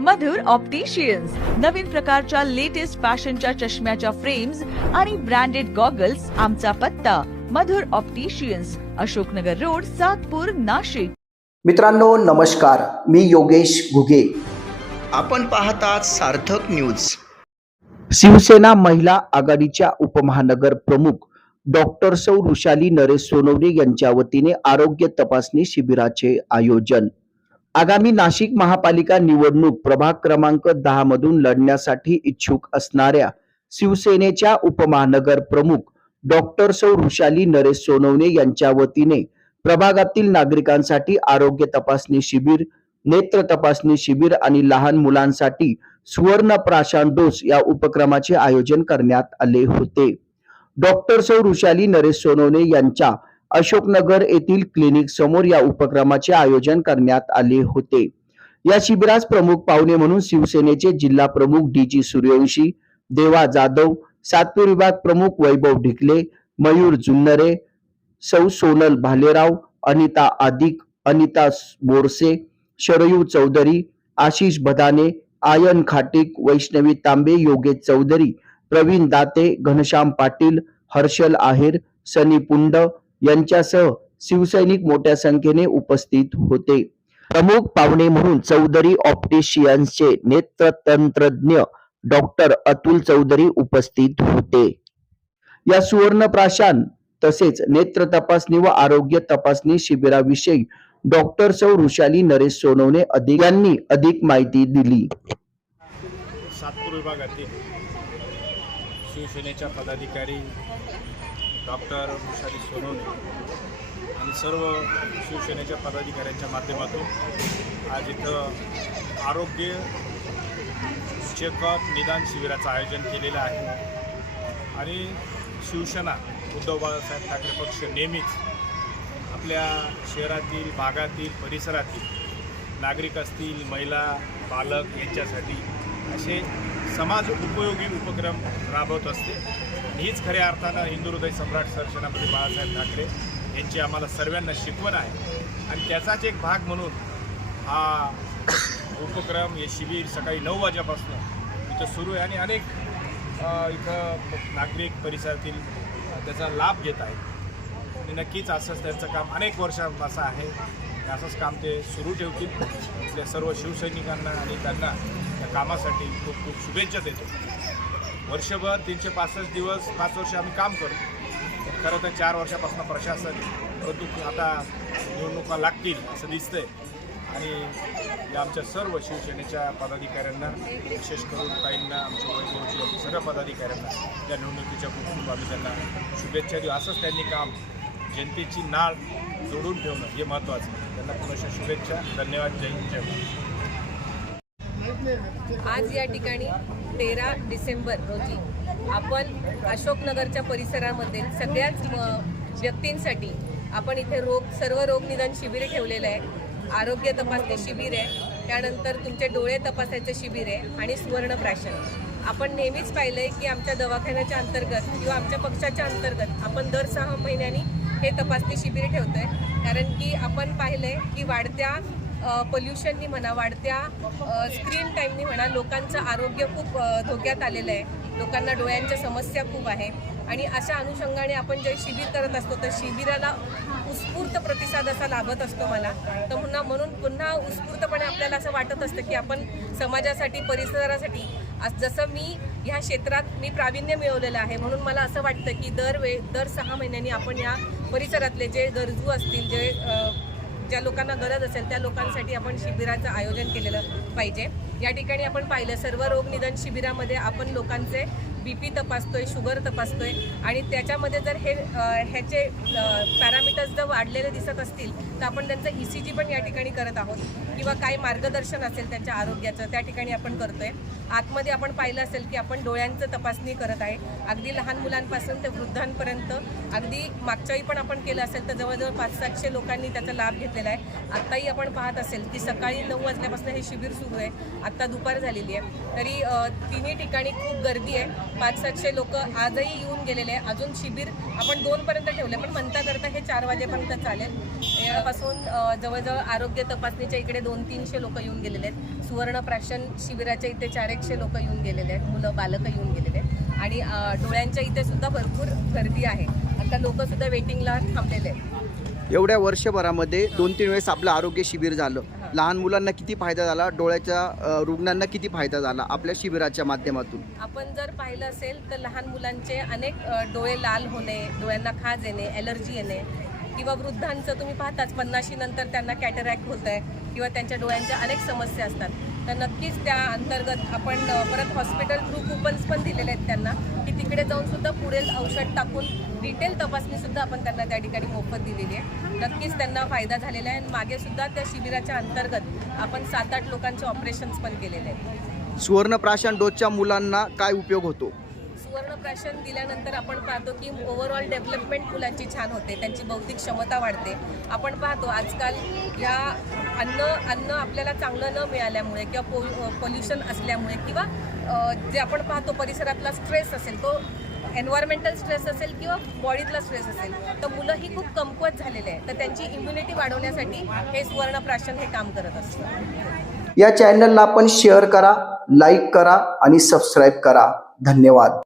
मधुर opticians नवीन प्रकारच्या latest फॅशनच्या चष्म्याच्या फ्रेम्स आणि ब्रँडेड गॉगल्स आमचा पत्ता. Madhur opticians Ashoknagar road Satpur Nashik. मित्रांनो नमस्कार. मी योगेश घुगे. आपण पाहतात सार्थक न्यूज शिवसेना महिला आघाडीच्या उपमहानगर प्रमुख डॉक्टर सौ ऋषाली नरेश सोनवणे यांच्या वतीने आरोग्य तपासणी शिबिराचे आयोजन. आगामी नाशिक महापालिका निवडणूक प्रभाग क्रमांक दहा मधून लढण्यासाठी इच्छुक असणाऱ्या शिवसेनेच्या उपमहानगर प्रमुख डॉक्टर सौ ऋषाली नरेश सोनवणे यांच्या वतीने प्रभागातील नागरिकांसाठी आरोग्य तपासणी शिबिर नेत्र तपासणी शिबिर आणि लहान मुलांसाठी सुवर्ण प्राशांत डोस या उपक्रमाचे आयोजन करण्यात आले होते. डॉक्टर सौ ऋषाली नरेश सोनवणे यांच्या अशोकनगर येथील क्लिनिक समोर या उपक्रमाचे आयोजन करण्यात आले होते. या शिबिरास प्रमुख पाहुणे म्हणून शिवसेनेचे जिल्हा प्रमुख डी जी सूर्यवंशी देवा जाधव सातपूर विभाग प्रमुख वैभव ढिकले मयूर जुन्नरे सौ सोनल भालेराव अनिता आदिक अनिता बोरसे शरयू चौधरी आशिष भदाने आयन खाटिक वैष्णवी तांबे योगेश चौधरी प्रवीण दाते घनश्याम पाटील हर्षल आहेर सनी पुंड यांच्यासह शिवसैनिक मोठ्या संख्येने उपस्थित होते. प्रमुख पाहुणे म्हणून चौधरी ऑप्टिशियन्सचे नेत्रतंत्रज्ञ डॉक्टर अतुल चौधरी उपस्थित होते. या सुवर्ण प्राशान तसेच नेत्र तपासणी व आरोग्य तपासणी शिबिराविषयी डॉक्टर सौ ऋषाली नरेश सोनवणे अधिक यांनी अधिक माहिती दिली. सातपूर विभागातील शिवसेनेच्या पदाधिकारी डॉक्टर विषारी सोनवणे आणि सर्व शिवसेनेच्या पदाधिकाऱ्यांच्या माध्यमातून आज इथं आरोग्य चेकअप निदान शिबिराचं आयोजन केलेलं आहे. आणि शिवसेना उद्धव बाळासाहेब ठाकरे पक्ष नेहमीच आपल्या शहरातील भागातील परिसरातील नागरिक असतील महिला बालक यांच्यासाठी असे समाज उपयोगी उपक्रम राबवत असते. हीच खऱ्या अर्थानं हिंदू हृदय सम्राट सरसेनापती बाळासाहेब ठाकरे यांची आम्हाला सर्वांना शिकवण आहे. आणि त्याचाच एक भाग म्हणून हा उपक्रम हे शिबिर सकाळी नऊ वाजेपासून इथं सुरू आहे आणि अनेक इथं नागरिक परिसरातील त्याचा लाभ घेत आहेत. आणि नक्कीच असंच त्यांचं काम अनेक वर्षांपासून आहे. असंच काम ते सुरू ठेवतील. आपल्या सर्व शिवसैनिकांना आणि त्यांना त्या कामासाठी खूप खूप शुभेच्छा देतो. वर्षभर तीनशे पासष्ट दिवस पाच वर्ष आम्ही काम करतो तर खरं तर चार वर्षापासून प्रशासन परंतु आता निवडणुका लागतील असं दिसतंय. आणि या आमच्या सर्व शिवसेनेच्या पदाधिकाऱ्यांना विशेष करून ताईंना आमच्या वैभवची सर्व पदाधिकाऱ्यांना या निवडणुकीच्या खूप खूप आम्ही त्यांना शुभेच्छा देऊ. असंच त्यांनी काम जनतेची नाळ जोडून ठेवणं हे महत्त्वाचं आहे. त्यांना पुनश्च शुभेच्छा. धन्यवाद. जय जय आज या ठिकाणी तेरा डिसेंबर रोजी आपण अशोकनगरच्या परिसरामध्ये सगळ्याच म- व्यक्तींसाठी आपण इथे रोग सर्व रोगनिदान शिबिर ठेवलेलं आहे. आरोग्य तपासणी शिबिर आहे. त्यानंतर तुमचे डोळे तपासायचे शिबिर आहे आणि सुवर्ण प्राशन आपण नेहमीच पाहिलंय की आमच्या दवाखान्याच्या अंतर्गत किंवा आमच्या पक्षाच्या अंतर्गत आपण दर सहा महिन्यांनी हे तपासणी शिबिर ठेवतोय. कारण की आपण पाहिलंय की वाढत्या पोल्युशननी म्हणा वाढत्या स्क्रीन टाईमनी म्हणा लोकांचं आरोग्य खूप धोक्यात आलेलं आहे. लोकांना डोळ्यांच्या समस्या खूप आहे. आणि अशा अनुषंगाने आपण जे शिबिर करत असतो तर शिबिराला उत्स्फूर्त प्रतिसाद असा लाभत असतो मला. तर पुन्हा म्हणून पुन्हा उत्स्फूर्तपणे आपल्याला असं वाटत असतं की आपण समाजासाठी परिसरासाठी जसं मी ह्या क्षेत्रात मी प्रावीण्य मिळवलेलं आहे म्हणून मला असं वाटतं की दर वे दर सहा महिन्यांनी आपण या परिसरातले जे गरजू असतील जे ज्या लोकांना गरज असेल त्या लोकांसाठी आपण शिबिराचं आयोजन केलेलं पाहिजे. या ठिकाणी आपण पाहिलं सर्व रोग निदान शिबिरामध्ये आपण लोकांचे बी पी तपासतोय शुगर तपासतोय आणि त्याच्यामध्ये जर हे ह्याचे पॅरामीटर्स जर वाढलेले दिसत असतील तर आपण त्यांचं ई सी जी पण या ठिकाणी करत आहोत. किंवा काही मार्गदर्शन असेल त्यांच्या आरोग्याचं त्या ठिकाणी आपण करतोय. आतमध्ये आपण पाहिलं असेल की आपण डोळ्यांचं तपासणी करत आहे. अगदी लहान मुलांपासून ते वृद्धांपर्यंत अगदी मागच्याही पण आपण केलं असेल तर जवळजवळ पाच सातशे लोकांनी त्याचा लाभ घेतलेला आहे. आत्ताही आपण पाहत असेल की सकाळी नऊ वाजल्यापासून हे शिबिर सुरू आहे. आत्ता दुपार झालेली आहे. तरी तिन्ही ठिकाणी खूप गर्दी आहे. पाच सातशे लोक आजही येऊन गेलेले आहे अजून शिबिर आपण दोनपर्यंत ठेवले पण म्हणता करता हे चार वाजेपर्यंत चालेल. यापासून जवळजवळ आरोग्य तपासणीच्या इकडे दोन तीनशे लोक येऊन गेलेले आहेत. सुवर्ण प्राशन शिबिराच्या इथे चार एकशे लोक येऊन गेलेले आहेत. मुलं बालकं येऊन गेलेले आहेत. आणि डोळ्यांच्या इथे सुद्धा भरपूर गर्दी आहे. आता लोक सुद्धा वेटिंगला थांबलेले आहेत. एवढ्या वर्षभरामध्ये दोन तीन वेळेस आपलं आरोग्य शिबिर झालं. लहान मुलांना किती फायदा झाला? डोळ्याच्या रुग्णांना किती फायदा झाला? आपल्या शिबिराच्या माध्यमातून. आपण जर पाहिलं असेल तर लहान मुलांचे अनेक डोळे लाल होणे डोळ्यांना खाज येणे ॲलर्जी येणे किंवा वृद्धांचं तुम्ही पाहताच पन्नाशी नंतर त्यांना कॅटरॅक्ट होत आहे किंवा त्यांच्या डोळ्यांच्या अनेक समस्या असतात. तर नक्कीच त्या अंतर्गत आपण परत हॉस्पिटल थ्रू कुपन्स पण दिलेले आहेत त्यांना. तिकडे जाऊन सुद्धा पुढील औषध टाकून डिटेल तपासणी सुद्धा आपण त्यांना त्या ठिकाणी मोफत दिलेली आहे. नक्कीच त्यांना फायदा झालेला आहे. आणि मागे सुद्धा त्या शिबिराच्या अंतर्गत आपण सात आठ लोकांचे ऑपरेशन्स पण केलेले आहेत. सुवर्णप्राशन डोसच्या मुलांना काय उपयोग होतो? सुवर्णप्राशन दिल्यानंतर आपण पाहतो की ओव्हरऑल डेव्हलपमेंट मुलांची छान होते. त्यांची बौद्धिक क्षमता वाढते. आपण पाहतो आजकाल या अन्न अन्न आपल्याला चांगलं न मिळाल्यामुळे किंवा पो पोल्युशन असल्यामुळे किंवा जे आपण पाहतो परिसरातला स्ट्रेस असेल तो एन्व्हायरमेंटल स्ट्रेस असेल किंवा बॉडीतला स्ट्रेस असेल तर मुलं ही खूप कमकुवत झालेले आहे तर त्यांची इम्युनिटी वाढवण्यासाठी हे सुवर्ण प्राशन हे काम करत असतं. या चॅनलला आपण शेअर करा लाईक करा आणि सबस्क्राईब करा. धन्यवाद.